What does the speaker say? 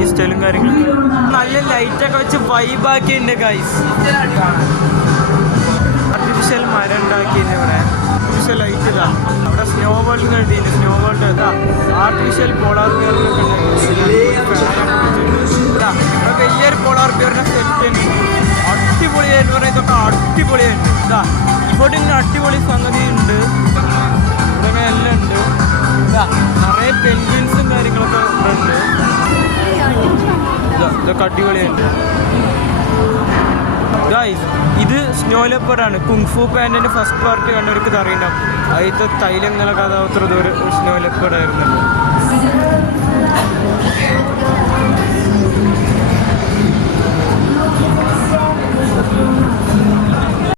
ഈ സ്റ്റൈലും കാര്യങ്ങളും നല്ല ലൈറ്റൊക്കെ വെച്ച് വൈബാക്കിയിട്ടുണ്ട് ഗൈസ്. ആർട്ടിഫിഷ്യൽ മരം ഉണ്ടാക്കിയിട്ടുണ്ട് ഇവിടെ. ആർട്ടിഫിഷ്യൽ ലൈറ്റ് ഇതാ. അവിടെ സ്നോ വേൾഡ് കണ്ടില്ല. സ്നോ വേൾഡ് ഇതാ. ആർട്ടിഫിഷ്യൽ പോളാർ ബിയറിലൊക്കെ ഇതാ. ഇവിടെ വലിയൊരു പോളാർ ബിയറിനെ സെറ്റ് ഉണ്ട്. അടിപൊളിയായിട്ട് പറഞ്ഞാൽ ഇതൊക്കെ അടിപൊളിയായിട്ട് ഇതാ. ഇവിടെ ഇങ്ങനെ അടിപൊളി സംഗതി ഉണ്ട്. ഇവിടെ എല്ലാം ഉണ്ട്. ഇതാ നിറയെ പെൻഗ്വിൻസും കാര്യങ്ങളൊക്കെ ഇവിടെ ഉണ്ട്. ഇതൊക്കെ അടിപൊളിയുണ്ട് ഗൈസ്. ഇത് സ്നോ ലെപ്പറാണ്. കുങ്ഫു പാൻറ്റിൻ്റെ ഫസ്റ്റ് പാർട്ട് കണ്ടവർക്ക് ഇത് അറിയണ്ടാവും. അതിലത്തെ തൈലങ്ങളൊക്കെ അതാവത്ര ദൂരം സ്നോ ലെപ്പറായിരുന്നു.